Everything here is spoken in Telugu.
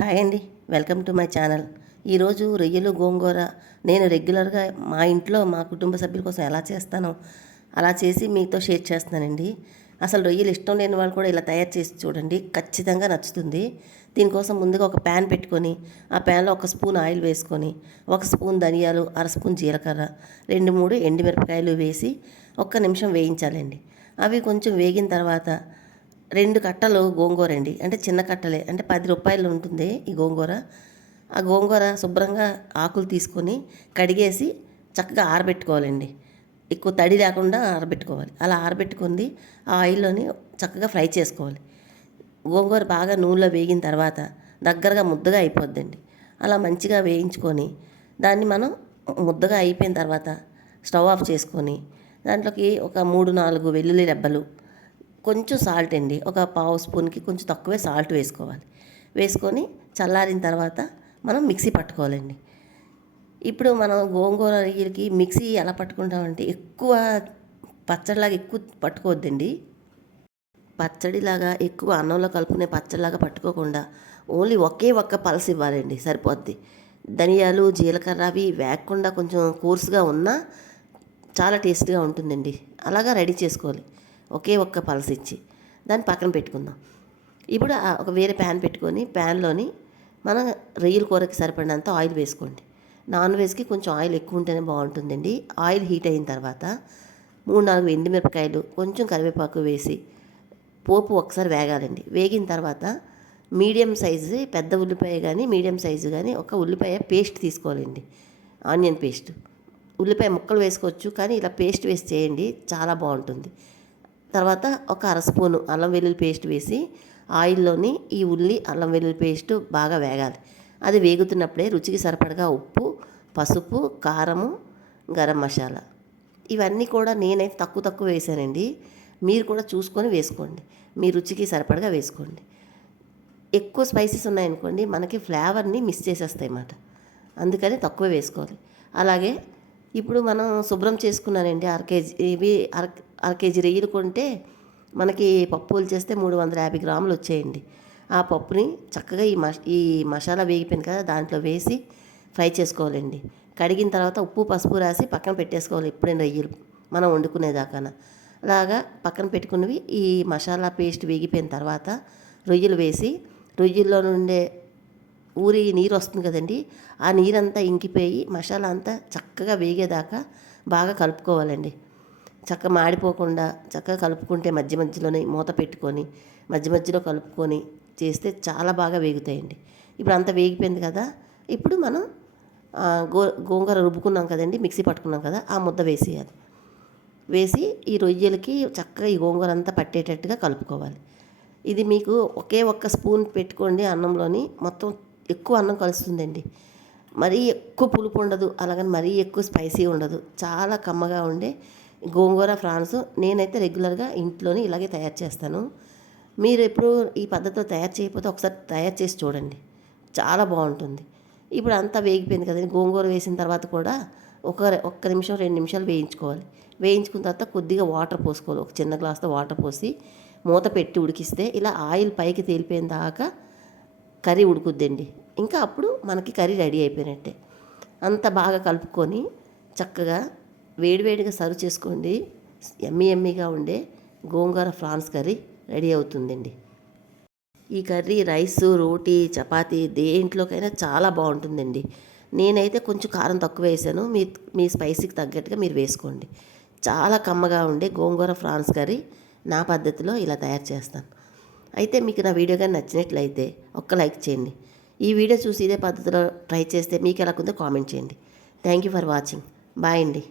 హాయ్ అండి. Welcome to my channel. ఈరోజు రొయ్యలు గోంగూర నేను రెగ్యులర్గా మా ఇంట్లో మా కుటుంబ సభ్యుల కోసం ఎలా చేస్తానో అలా చేసి మీతో షేర్ చేస్తున్నానండి. అసలు రొయ్యలు ఇష్టం లేని వాళ్ళు కూడా ఇలా తయారు చేసి చూడండి. ఖచ్చితంగా నచ్చుతుంది. దీనికోసం ముందుగా ఒక ప్యాన్ పెట్టుకొని ఆ ప్యాన్లో ఒక స్పూన్ ఆయిల్ వేసుకొని ఒక స్పూన్ ధనియాలు అర స్పూన్ జీలకర్ర రెండు మూడు ఎండుమిరపకాయలు వేసి ఒక్క నిమిషం వేయించాలండి. అవి కొంచెం వేగిన తర్వాత రెండు కట్టలు గోంగూర అండి. అంటే చిన్న కట్టలే. అంటే పది రూపాయలు ఉంటుంది ఈ గోంగూర. ఆ గోంగూర శుభ్రంగా ఆకులు తీసుకొని కడిగేసి చక్కగా ఆరబెట్టుకోవాలండి. ఎక్కువ తడి లేకుండా ఆరబెట్టుకోవాలి. అలా ఆరబెట్టుకుంది. ఆ ఆయిల్లోని చక్కగా ఫ్రై చేసుకోవాలి. గోంగూర బాగా నూనెలో వేగిన తర్వాత దగ్గరగా ముద్దగా అయిపోద్దండి. అలా మంచిగా వేయించుకొని దాన్ని మనం ముద్దగా అయిపోయిన తర్వాత స్టవ్ ఆఫ్ చేసుకొని దాంట్లోకి ఒక మూడు నాలుగు వెల్లుల్లి రెబ్బలు కొంచెం సాల్ట్ అండి. ఒక పావు స్పూన్కి కొంచెం తక్కువే సాల్ట్ వేసుకోవాలి. వేసుకొని చల్లారిన తర్వాత మనం మిక్సీ పట్టుకోవాలండి. ఇప్పుడు మనం గోంగూర రొయ్యలకి మిక్సీ ఎలా పట్టుకుంటామంటే ఎక్కువ పచ్చడిలాగా ఎక్కువ పట్టుకోవద్దండి. పచ్చడిలాగా ఎక్కువ అన్నంలో కలుపుకునే పచ్చడిలాగా పట్టుకోకుండా ఓన్లీ ఒకే ఒక్క పలస ఇవ్వాలండి సరిపోద్ది. ధనియాలు జీలకర్ర అవి వేగకుండా కొంచెం కోర్సుగా ఉన్నా చాలా టేస్ట్గా ఉంటుందండి. అలాగా రెడీ చేసుకోవాలి. ఒకే ఒక్క పలస ఇచ్చి దాన్ని పక్కన పెట్టుకుందాం. ఇప్పుడు ఒక వేరే ప్యాన్ పెట్టుకొని ప్యాన్లోని మన రొయ్యల కూరకి సరిపడినంత ఆయిల్ వేసుకోండి. నాన్ వెజ్కి కొంచెం ఆయిల్ ఎక్కువ ఉంటేనే బాగుంటుందండి. ఆయిల్ హీట్ అయిన తర్వాత మూడు నాలుగు ఎండుమిరపకాయలు కొంచెం కరివేపాకు వేసి పోపు ఒకసారి వేగాలండి. వేగిన తర్వాత మీడియం సైజు పెద్ద ఉల్లిపాయ కానీ మీడియం సైజు కానీ ఒక ఉల్లిపాయ పేస్ట్ తీసుకోవాలండి. Onion paste. ఉల్లిపాయ ముక్కలు వేసుకోవచ్చు కానీ ఇలా పేస్ట్ వేసి చేయండి చాలా బాగుంటుంది. తర్వాత ఒక అర స్పూను అల్లం వెల్లుల్లి పేస్ట్ వేసి ఆయిల్లోని ఈ ఉల్లి అల్లం వెల్లుల్లి పేస్ట్ బాగా వేగాలి. అది వేగుతున్నప్పుడే రుచికి సరిపడగా ఉప్పు పసుపు కారము గరం మసాలా. ఇవన్నీ కూడా నేనైతే తక్కువ తక్కువ వేసానండి. మీరు కూడా చూసుకొని వేసుకోండి. మీ రుచికి సరిపడగా వేసుకోండి. ఎక్కువ స్పైసెస్ ఉన్నాయనుకోండి మనకి ఫ్లేవర్ని మిస్ చేసేస్తాయి అన్నమాట. అందుకని తక్కువ వేసుకోవాలి. అలాగే ఇప్పుడు మనం శుభ్రం చేసుకున్నానండి అర కేజీ ఇవి అర అర కేజీ రొయ్యలు కొంటే మనకి పప్పులు చేస్తే మూడు వందల యాభై గ్రాములు వచ్చేయండి. ఆ పప్పుని చక్కగా ఈ మష ఈ మసాలా వేగిపోయింది కదా దాంట్లో వేసి ఫ్రై చేసుకోవాలండి. కడిగిన తర్వాత ఉప్పు పసుపు రాసి పక్కన పెట్టేసుకోవాలి ఇప్పుడే రొయ్యలు మనం వండుకునేదాకాన. అలాగా పక్కన పెట్టుకున్నవి ఈ మసాలా పేస్ట్ వేగిపోయిన తర్వాత రొయ్యలు వేసి రొయ్యల్లో నుండే ఊరి నీరు వస్తుంది కదండి ఆ నీరంతా ఇంకిపోయి మసాలా అంతా చక్కగా వేగేదాకా బాగా కలుపుకోవాలండి. చక్కగా మాడిపోకుండా చక్కగా కలుపుకుంటే మధ్య మధ్యలోనే మూత పెట్టుకొని మధ్య మధ్యలో కలుపుకొని చేస్తే చాలా బాగా వేగుతాయండి. ఇప్పుడు అంత వేగిపోయింది కదా ఇప్పుడు మనం గో గోంగూర రుబ్బుకున్నాం కదండి మిక్సీ పట్టుకున్నాం కదా ఆ ముద్ద వేసేయాలి. వేసి ఈ రొయ్యలకి చక్కగా ఈ గోంగూర అంతా పట్టేటట్టుగా కలుపుకోవాలి. ఇది మీకు ఒకే ఒక్క స్పూన్ పెట్టుకోండి అన్నంలోని మొత్తం ఎక్కువ అన్నం కలుస్తుందండి. మరీ ఎక్కువ పులుపు ఉండదు అలాగని మరీ ఎక్కువ స్పైసీ ఉండదు చాలా కమ్మగా ఉండే గోంగూర ఫ్రాన్స్ నేనైతే రెగ్యులర్గా ఇంట్లోనే ఇలాగే తయారు చేస్తాను. మీరు ఎప్పుడు ఈ పద్ధతిలో తయారు చేయకపోతే ఒకసారి తయారు చేసి చూడండి. చాలా బాగుంటుంది. ఇప్పుడు అంతా వేగిపోయింది కదండి గోంగూర వేసిన తర్వాత కూడా ఒక ఒక్క నిమిషం రెండు నిమిషాలు వేయించుకోవాలి. వేయించుకున్న తర్వాత కొద్దిగా వాటర్ పోసుకోవాలి. ఒక చిన్న గ్లాస్తో వాటర్ పోసి మూత పెట్టి ఉడికిస్తే ఇలా ఆయిల్ పైకి తేలిపోయిన దాకా కర్రీ ఉడుకుద్దండి. ఇంకా అప్పుడు మనకి కర్రీ రెడీ అయిపోయినట్టే. అంత బాగా కలుపుకొని చక్కగా వేడివేడిగా సర్వ్ చేసుకోండి. ఎమ్మి ఎమ్మిగా ఉండే గోంగూర ఫ్రాన్స్ కర్రీ రెడీ అవుతుందండి. ఈ కర్రీ రైస్ రోటీ చపాతీ దేంట్లోకైనా చాలా బాగుంటుందండి. నేనైతే కొంచెం కారం తక్కువ వేసాను. మీ మీ స్పైసీకి తగ్గట్టుగా మీరు వేసుకోండి. చాలా కమ్మగా ఉండే గోంగూర ఫ్రాన్స్ కర్రీ నా పద్ధతిలో ఇలా తయారు చేస్తాను. అయితే మీకు నా వీడియో కానీ నచ్చినట్లయితే ఒక్క లైక్ చేయండి. ఈ వీడియో చూసి ఇదే పద్ధతిలో ట్రై చేస్తే మీకు ఎలా ఉందో కామెంట్ చేయండి. Thank you for watching. Bye అండి.